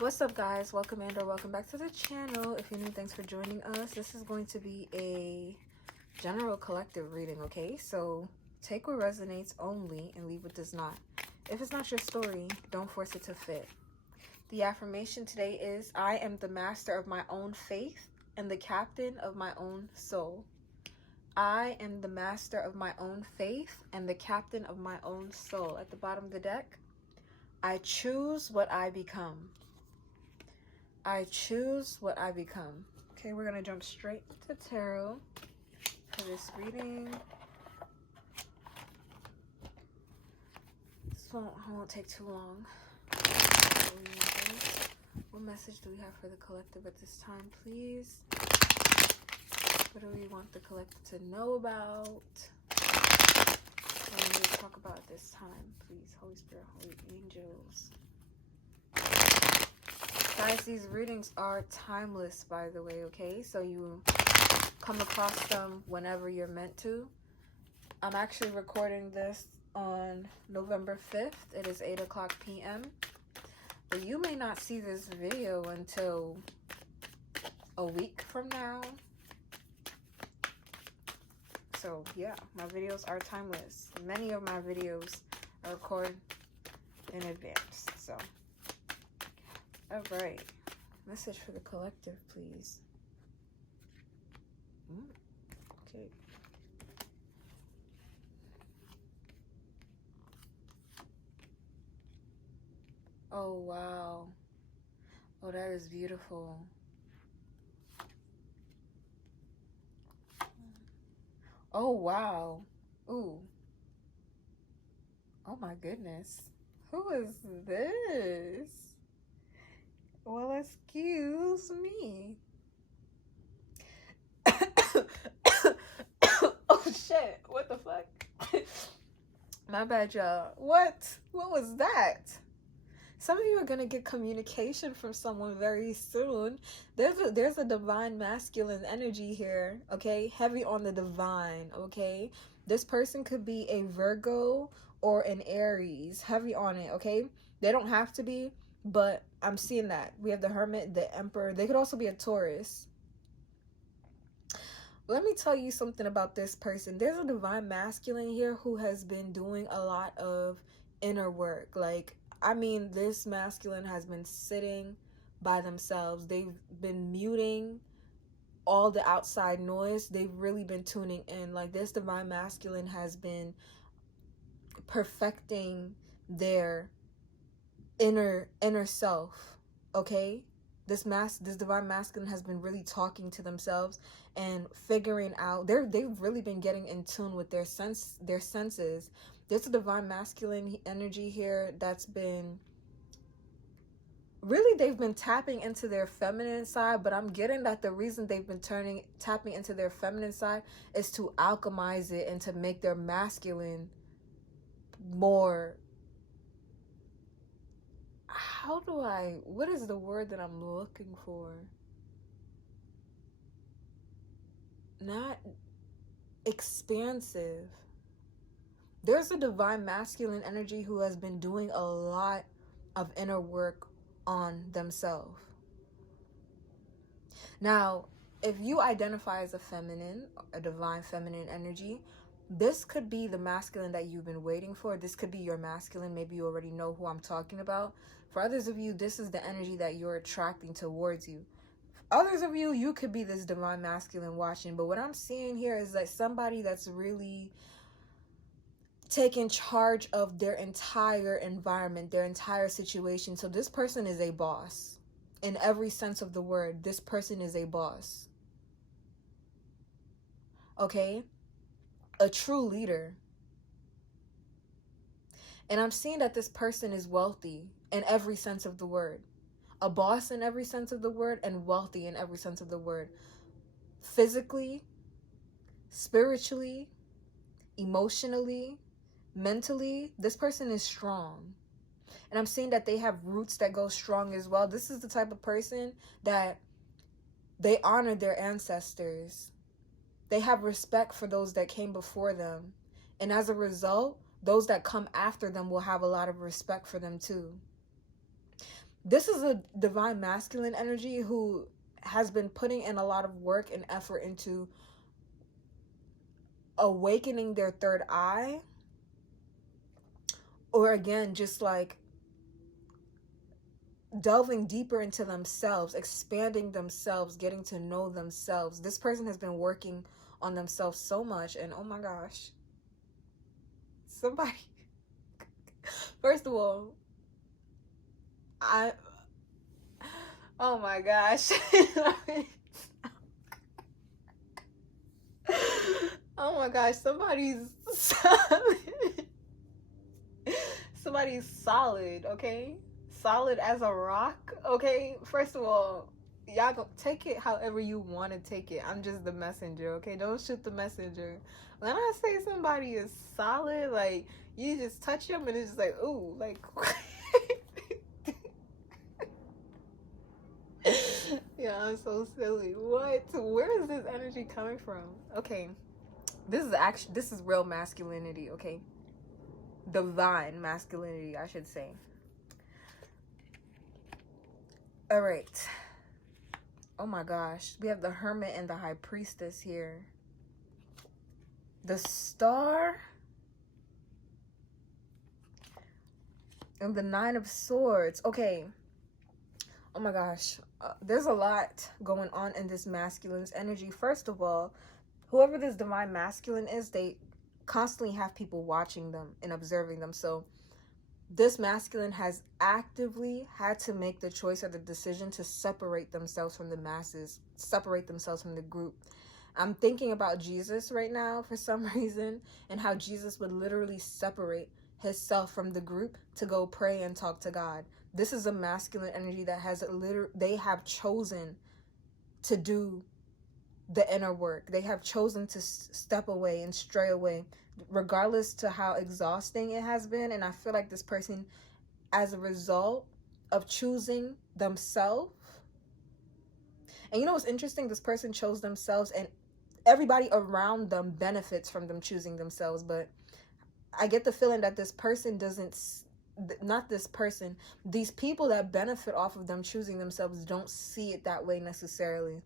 What's up, guys? Welcome and or welcome back to the channel. If you're new, thanks for joining us. This is going to be a general collective reading, okay? So take what resonates only and leave what does not. If it's not your story, don't force it to fit. The affirmation today is, I am the master of my own faith and the captain of my own soul. I am the master of my own faith and the captain of my own soul. At the bottom of the deck, I choose what I become. I choose what I become. Okay, we're going to jump straight to tarot for this reading. This won't take too long. What message do we have for the collective at this time, please? What do we want the collective to know about? What do we need to talk about at this time, please? Holy Spirit, Holy Angels. Guys, these readings are timeless, by the way, okay? So you come across them whenever you're meant to. I'm actually recording this on November 5th. It is 8 o'clock p.m. But you may not see this video until a week from now. So, yeah, my videos are timeless. Many of my videos are recorded in advance, so... All right, message for the collective, please. Okay. Oh, wow. Oh, that is beautiful. Oh, wow. Ooh. Oh, my goodness. Who is this? Well, excuse me. Oh, shit. What the fuck? My bad, y'all. What was that? Some of you are going to get communication from someone very soon. There's a divine masculine energy here, okay? Heavy on the divine, okay? This person could be a Virgo or an Aries. Heavy on it, okay? They don't have to be. But I'm seeing that. We have the Hermit, the Emperor. They could also be a Taurus. Let me tell you something about this person. There's a divine masculine here who has been doing a lot of inner work. Like, I mean, this masculine has been sitting by themselves. They've been muting all the outside noise. They've really been tuning in. Like, this divine masculine has been perfecting their inner self, okay? This divine masculine has been really talking to themselves and figuring out, they've really been getting in tune with their senses. There's a divine masculine energy here that's been really, they've been tapping into their feminine side, but I'm getting that the reason they've been tapping into their feminine side is to alchemize it and to make their masculine more, what is the word that I'm looking for? Not expansive. There's a divine masculine energy who has been doing a lot of inner work on themselves. Now, if you identify as a feminine, a divine feminine energy, this could be the masculine that you've been waiting for. This could be your masculine. Maybe you already know who I'm talking about. For others of you, this is the energy that you're attracting towards you. Others of you, you could be this divine masculine watching. But what I'm seeing here is like somebody that's really taking charge of their entire environment, their entire situation. So this person is a boss. In every sense of the word, this person is a boss. Okay? A true leader. And I'm seeing that this person is wealthy in every sense of the word. A boss in every sense of the word and wealthy in every sense of the word. Physically, spiritually, emotionally, mentally, this person is strong. And I'm seeing that they have roots that go strong as well. This is the type of person that they honor their ancestors. They have respect for those that came before them. And as a result, those that come after them will have a lot of respect for them too. This is a divine masculine energy who has been putting in a lot of work and effort into awakening their third eye, or again, just like delving deeper into themselves, expanding themselves, getting to know themselves. This person has been working on themselves so much, and oh my gosh, somebody, first of all, oh my gosh. Oh my gosh, somebody's solid, okay? Solid as a rock, okay? First of all, y'all go take it however you want to take it. I'm just the messenger, okay? Don't shoot the messenger. When I say somebody is solid, like, you just touch them and it's just like, ooh, like yeah, I'm so silly. What? Where is this energy coming from? Okay, this is real masculinity, okay? Divine masculinity, I should say. All right. Oh my gosh, we have the Hermit and the High Priestess here. The Star and the Nine of Swords. Okay. Oh my gosh, there's a lot going on in this masculine's energy. First of all, whoever this divine masculine is, they constantly have people watching them and observing them. So this masculine has actively had to make the choice or the decision to separate themselves from the masses, separate themselves from the group. I'm thinking about Jesus right now for some reason, and how Jesus would literally separate himself from the group to go pray and talk to God. This is a masculine energy that has they have chosen to do the inner work. They have chosen to step away and stray away, regardless to how exhausting it has been. And I feel like this person, as a result of choosing themselves, and you know what's interesting, this person chose themselves and everybody around them benefits from them choosing themselves. But I get the feeling that this person doesn't, not this person, these people that benefit off of them choosing themselves don't see it that way necessarily.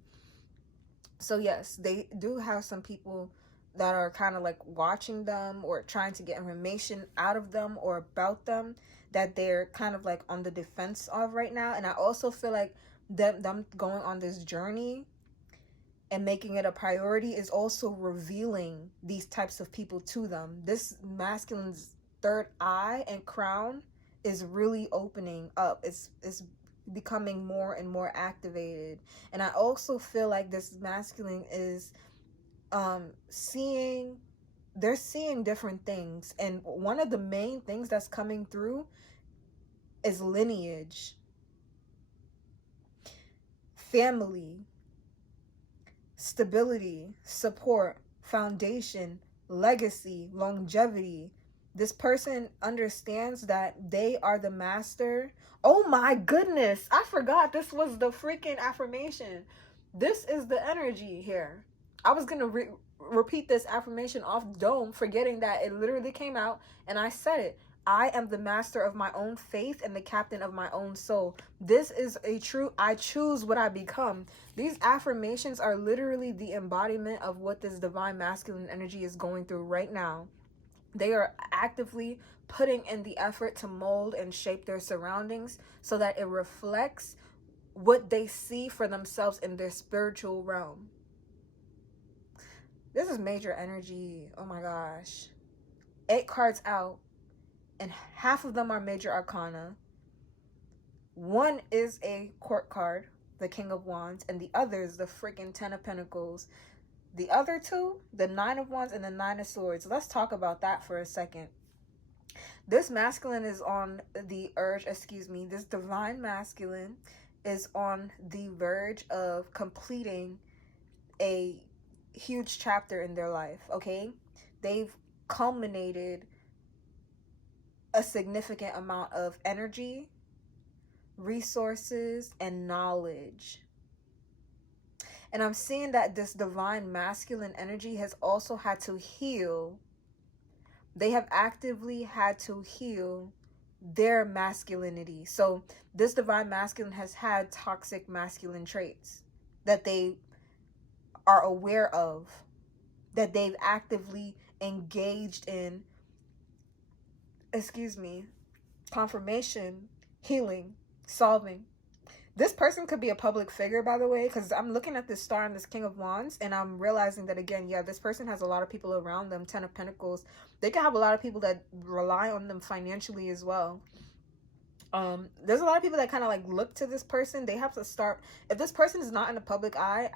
So yes, they do have some people that are kind of like watching them or trying to get information out of them or about them that they're kind of like on the defense of right now. And I also feel like them going on this journey and making it a priority is also revealing these types of people to them. This masculine's third eye and crown is really opening up. It's becoming more and more activated. And I also feel like this masculine is seeing different things. And one of the main things that's coming through is lineage, family, stability, support, foundation, legacy, longevity. This person understands that they are the master. Oh my goodness, I forgot this was the freaking affirmation. This is the energy here. I was gonna repeat this affirmation off dome, forgetting that it literally came out and I said it. I am the master of my own faith and the captain of my own soul. This is a true, I choose what I become. These affirmations are literally the embodiment of what this divine masculine energy is going through right now. They are actively putting in the effort to mold and shape their surroundings so that it reflects what they see for themselves in their spiritual realm. This is major energy. Oh my gosh. 8 cards out, and half of them are major arcana. One is a court card, the King of Wands, and the other is the freaking 10 of Pentacles. The other two, the 9 of Wands and the 9 of Swords. Let's talk about that for a second. This masculine is on the urge, this divine masculine is on the verge of completing a huge chapter in their life, okay? They've culminated a significant amount of energy, resources, and knowledge. And I'm seeing that this divine masculine energy has also had to heal. They have actively had to heal their masculinity. So this divine masculine has had toxic masculine traits that they are aware of, that they've actively engaged in, confirmation, healing, solving. This person could be a public figure, by the way, because I'm looking at this star and this King of Wands, and I'm realizing that, again, yeah, this person has a lot of people around them. 10 of Pentacles. They can have a lot of people that rely on them financially as well. There's a lot of people that kind of like look to this person. They have to start, if this person is not in the public eye,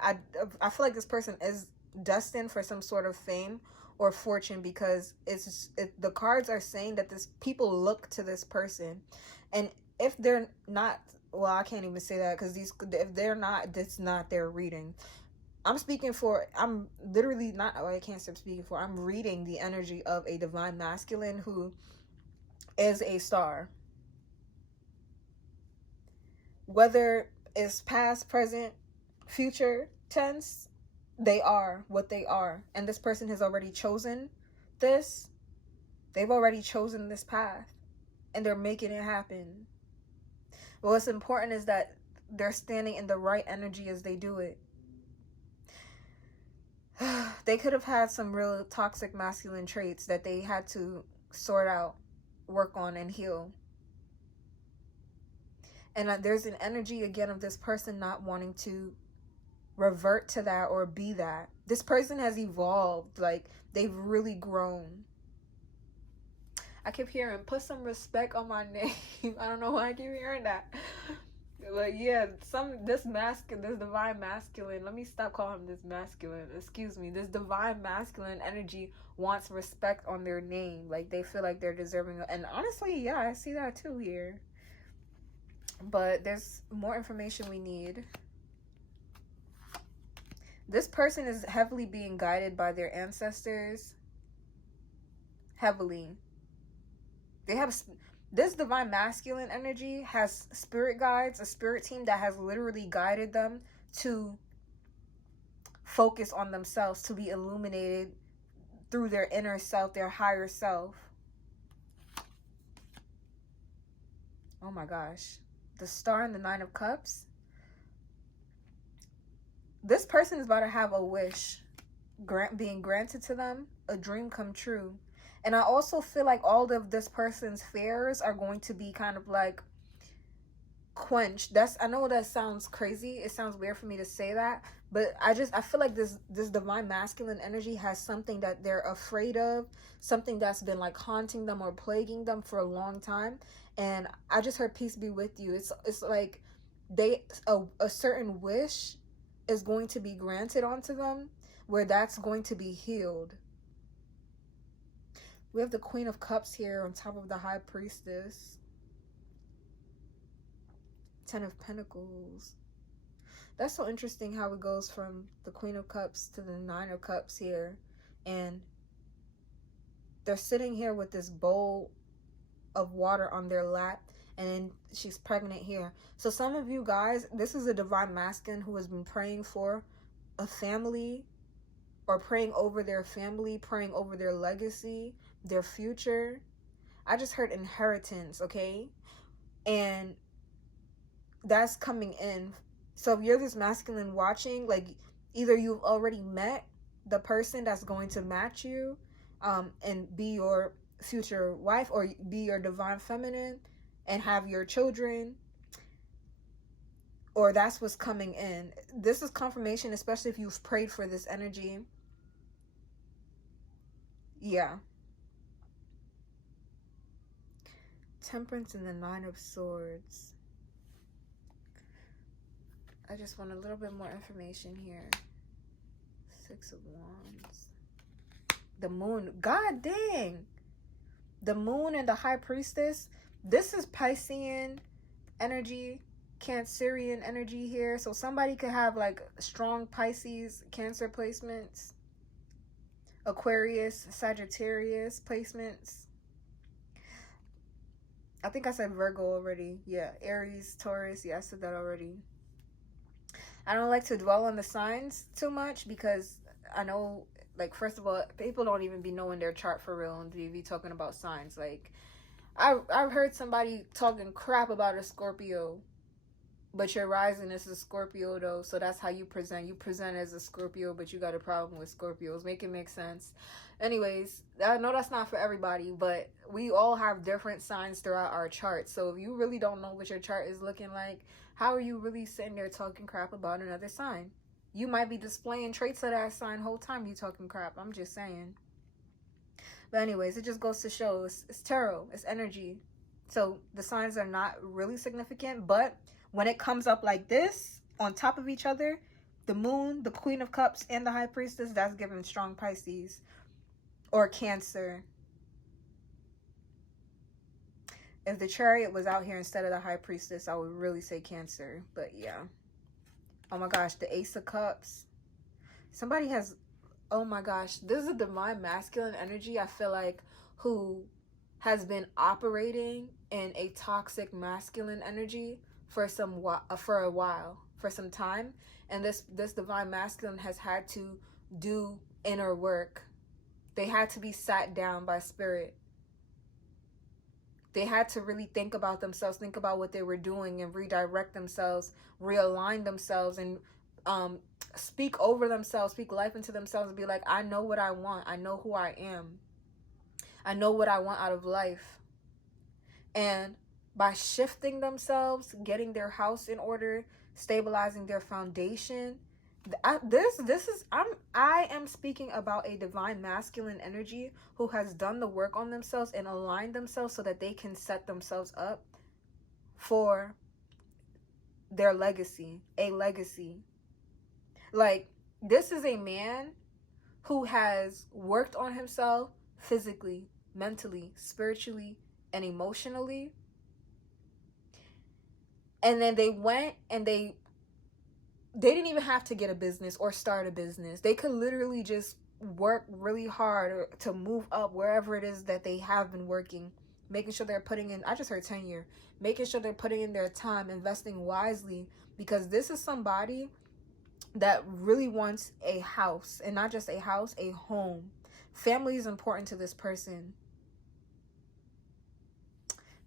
I feel like this person is destined for some sort of fame or fortune, because the cards are saying that this people look to this person, and if they're not, well, I can't even say that, because if they're not, that's not their reading. I'm literally not, oh, I can't say I'm speaking for, I'm reading the energy of a divine masculine who is a star. Whether it's past, present, future tense, they are what they are. And this person has already chosen this. They've already chosen this path. And they're making it happen. But what's important is that they're standing in the right energy as they do it. They could have had some real toxic masculine traits that they had to sort out, work on, and heal. And there's an energy, again, of this person not wanting to revert to that or be that. This person has evolved. Like, they've really grown. I keep hearing, put some respect on my name. I don't know why I keep hearing that. But yeah, this divine masculine, let me stop calling him this masculine. Excuse me. This divine masculine energy wants respect on their name. Like, they feel like they're deserving. And honestly, yeah, I see that too here. But there's more information we need. This person is heavily being guided by their ancestors. Heavily. This divine masculine energy has spirit guides, a spirit team that has literally guided them to focus on themselves, to be illuminated through their inner self, their higher self. Oh my gosh. The Star and the Nine of Cups. This person is about to have a wish being granted to them, a dream come true. And I also feel like all of this person's fears are going to be kind of like quenched. I know that sounds crazy. It sounds weird for me to say that, but I feel like this divine masculine energy has something that they're afraid of, something that's been like haunting them or plaguing them for a long time. And I just heard peace be with you. It's like a certain wish is going to be granted onto them where that's going to be healed. We have the Queen of Cups here on top of the High Priestess. 10 of Pentacles. That's so interesting how it goes from the Queen of Cups to the 9 of Cups here. And they're sitting here with this bowl of water on their lap, and then she's pregnant here. So some of you guys, this is a divine masculine who has been praying for a family, or praying over their family, praying over their legacy, their future. I just heard inheritance, okay? And that's coming in. So if you're this masculine watching, like, either you've already met the person that's going to match you and be your future wife, or be your divine feminine and have your children, or that's what's coming in. This is confirmation, especially if you've prayed for this energy. Yeah. Temperance and the 9 of Swords. I just want a little bit more information here. 6 of Wands. The Moon. God dang. The Moon and the High Priestess. This is Piscean energy, Cancerian energy here. So somebody could have like strong Pisces, Cancer placements. Aquarius, Sagittarius placements. I think I said Virgo already. Yeah, Aries, Taurus. Yeah, I said that already. I don't like to dwell on the signs too much, because I know, like, first of all, people don't even be knowing their chart for real and be talking about signs. Like, I've heard somebody talking crap about a Scorpio, but your rising is a Scorpio though, so that's how you present. You present as a Scorpio, but you got a problem with Scorpios. Make it make sense. Anyways, I know that's not for everybody, but we all have different signs throughout our chart. So if you really don't know what your chart is looking like, how are you really sitting there talking crap about another sign? You might be displaying traits of that sign whole time you talking crap. I'm just saying. But anyways, it just goes to show it's tarot, it's energy. So the signs are not really significant, but when it comes up like this on top of each other, the moon, the Queen of Cups, and the High Priestess, that's giving strong Pisces or Cancer. If the Chariot was out here instead of the High Priestess, I would really say Cancer. But yeah. Oh my gosh, the Ace of Cups. Somebody has, oh my gosh, this is a divine masculine energy, I feel like, who has been operating in a toxic masculine energy for a while, for some time. And this divine masculine has had to do inner work. They had to be sat down by spirit. They had to really think about themselves, think about what they were doing, and redirect themselves, realign themselves, and speak over themselves, speak life into themselves, and be like, I know what I want. I know who I am. I know what I want out of life. And by shifting themselves, getting their house in order, stabilizing their foundation, I am speaking about a divine masculine energy who has done the work on themselves and aligned themselves so that they can set themselves up for their legacy, a legacy. Like, this is a man who has worked on himself physically, mentally, spiritually, and emotionally. And then they went and they didn't even have to get a business or start a business. They could literally just work really hard to move up wherever it is that they have been working, making sure they're putting in, I just heard tenure, making sure they're putting in their time, investing wisely, because this is somebody that really wants a house, and not just a house, a home. Family is important to this person.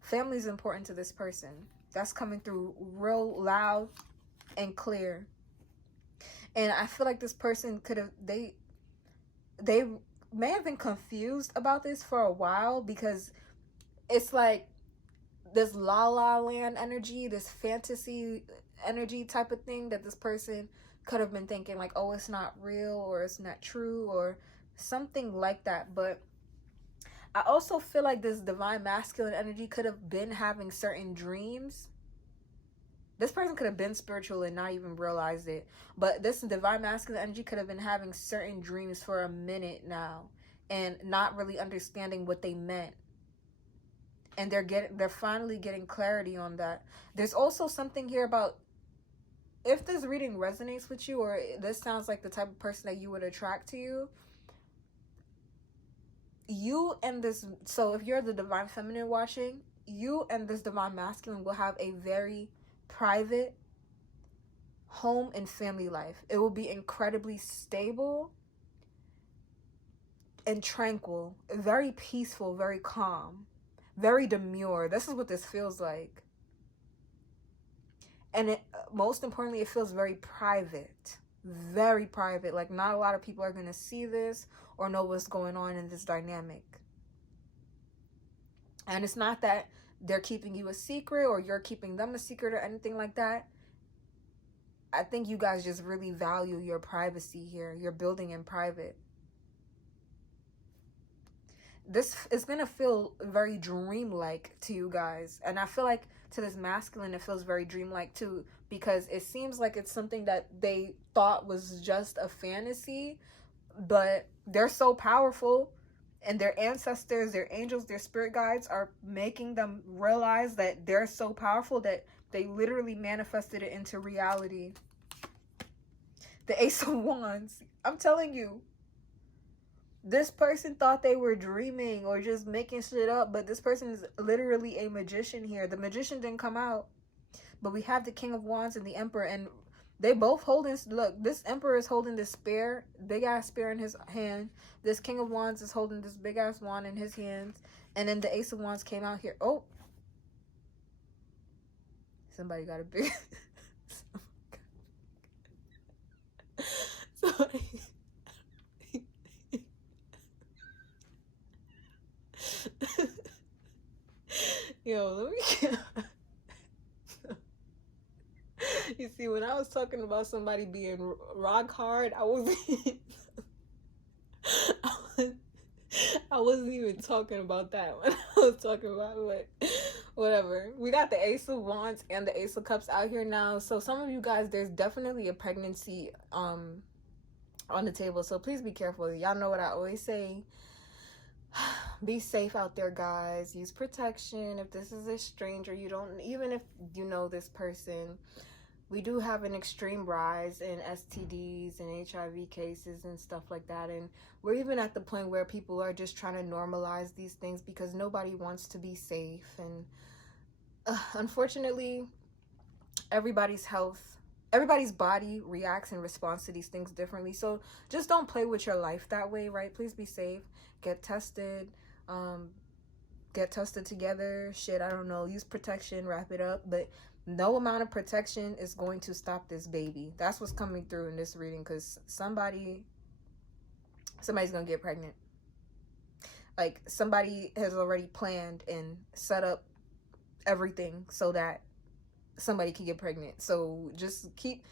Family is important to this person. That's coming through real loud and clear. And I feel like this person could have, they may have been confused about this for a while, because it's like this la la land energy, this fantasy energy type of thing, that this person could have been thinking like, oh, it's not real, or it's not true, or something like that. But I also feel like this divine masculine energy could have been having certain dreams. This person could have been spiritual and not even realized it. But this divine masculine energy could have been having certain dreams for a minute now and not really understanding what they meant. And they're finally getting clarity on that. There's also something here about, if this reading resonates with you, or this sounds like the type of person that you would attract to you, you and this, so if you're the divine feminine watching, you and this divine masculine will have a very private home and family life. It will be incredibly stable and tranquil, very peaceful, very calm, very demure. This is what this feels like. And most importantly, it feels very private. Very private. Like, not a lot of people are going to see this or know what's going on in this dynamic. And it's not that they're keeping you a secret or you're keeping them a secret or anything like that. I think you guys just really value your privacy here. You're building in private. This is going to feel very dreamlike to you guys. And I feel like to this masculine, it feels very dreamlike too, because it seems like it's something that they thought was just a fantasy, but they're so powerful, and their ancestors, their angels, their spirit guides are making them realize that they're so powerful that they literally manifested it into reality. The Ace of Wands. I'm telling you, this person thought they were dreaming or just making shit up, but this person is literally a magician here. The magician didn't come out, but we have the King of Wands and the Emperor, and they both holding, look, this Emperor is holding this spear, big ass spear in his hand. This King of Wands is holding this big ass wand in his hands. And then the Ace of Wands came out here. Oh, somebody got a big somebody yo, let me you see, when I was talking about somebody being rock hard, I wasn't even talking about that when I was talking about it. Whatever. We got the Ace of Wands and the Ace of Cups out here now. So some of you guys, there's definitely a pregnancy on the table. So please be careful. Y'all know what I always say. Be safe out there, guys. Use protection. If this is a stranger, you don't, even if you know this person, we do have an extreme rise in STDs and HIV cases and stuff like that. And we're even at the point where people are just trying to normalize these things because nobody wants to be safe. And unfortunately, everybody's body reacts and responds to these things differently. So just don't play with your life that way, right? Please be safe. Get tested. Get tested together. Shit, I don't know. Use protection. Wrap it up. But no amount of protection is going to stop this baby. That's what's coming through in this reading, because somebody's gonna get pregnant. Like, somebody has already planned and set up everything so that somebody can get pregnant. So just keep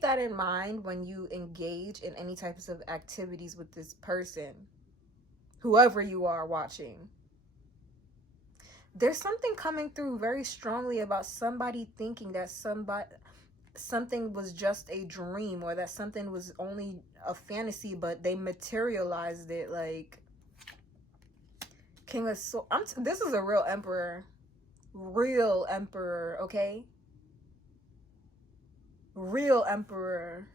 that in mind when you engage in any types of activities with this person, whoever you are watching. There's something coming through very strongly about somebody thinking that something was just a dream, or that something was only a fantasy, but they materialized it. Like, King of Swords. This is a real emperor. Real emperor, okay? Real emperor.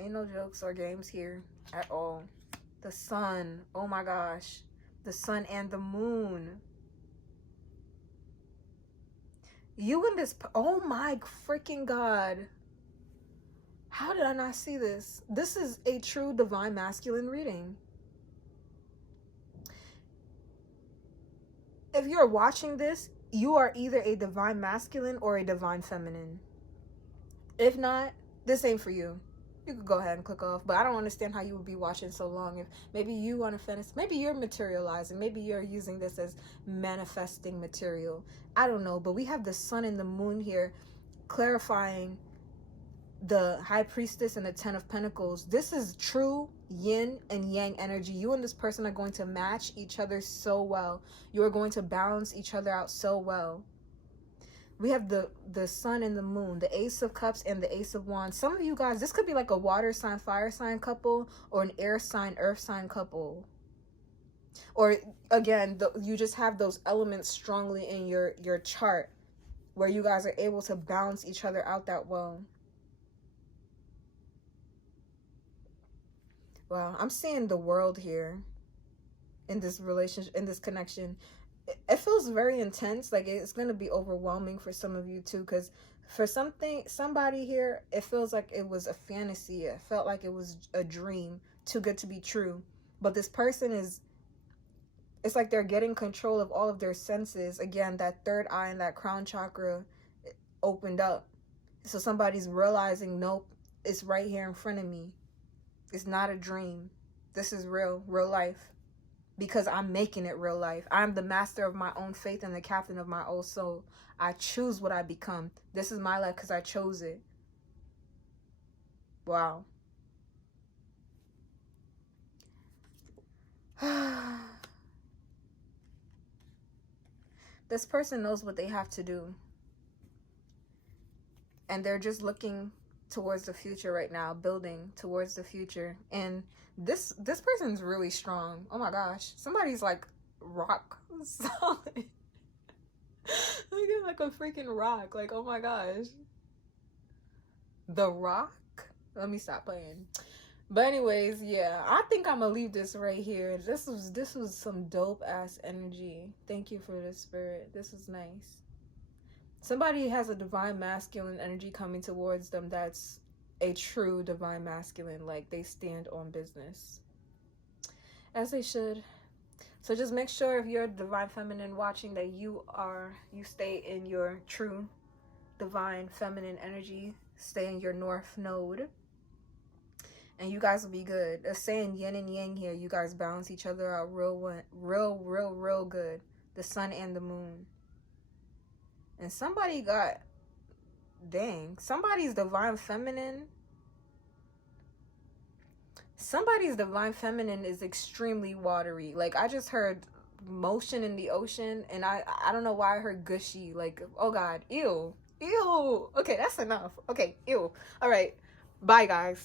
Ain't no jokes or games here at all. The sun. Oh my gosh. The sun and the moon. You and this. Oh my freaking God. How did I not see this? This is a true divine masculine reading. If you're watching this, you are either a divine masculine or a divine feminine. If not, this ain't for you. You could go ahead and click off, but I don't understand how you would be watching so long. If maybe you want to finish, maybe you're materializing, maybe you're using this as manifesting material. I don't know, but we have the sun and the moon here clarifying the High Priestess and the Ten of Pentacles. This is true yin and yang energy. You and this person are going to match each other so well. You are going to balance each other out so well. We have the sun and the moon, the Ace of Cups and the Ace of Wands. Some of you guys, this could be like a water sign, fire sign couple, or an air sign, earth sign couple. Or again, you just have those elements strongly in your chart where you guys are able to balance each other out that well. Wow, I'm seeing the world here in this relationship, in this connection. It feels very intense. Like, it's going to be overwhelming for some of you too, because for somebody here, it feels like it was a fantasy. It felt like it was a dream, too good to be true. But this person it's like they're getting control of all of their senses. Again, that third eye and that crown chakra opened up. So somebody's realizing, nope, it's right here in front of me. It's not a dream. This is real life. Because I'm making it real life. I'm the master of my own fate and the captain of my own soul. I choose what I become. This is my life because I chose it. Wow. This person knows what they have to do. And they're just looking towards the future right now, building towards the future. And this person's really strong. Oh my gosh. Somebody's like rock solid. Like a freaking rock. Like, oh my gosh. The Rock? Let me stop playing. But anyways, yeah, I think I'm gonna leave this right here. This was some dope ass energy. Thank you for this, spirit. This is nice. Somebody has a divine masculine energy coming towards them that's a true divine masculine. Like, they stand on business. as they should. So just make sure if you're divine feminine watching that you stay in your true divine feminine energy, stay in your north node, and you guys will be good. It's saying yin and yang here. You guys balance each other out real good. The sun and the moon. And somebody got, dang, somebody's divine feminine is extremely watery. Like, I just heard motion in the ocean, and I don't know why I heard gushy. Like, oh god, ew, okay, that's enough. Okay, ew. All right, bye guys.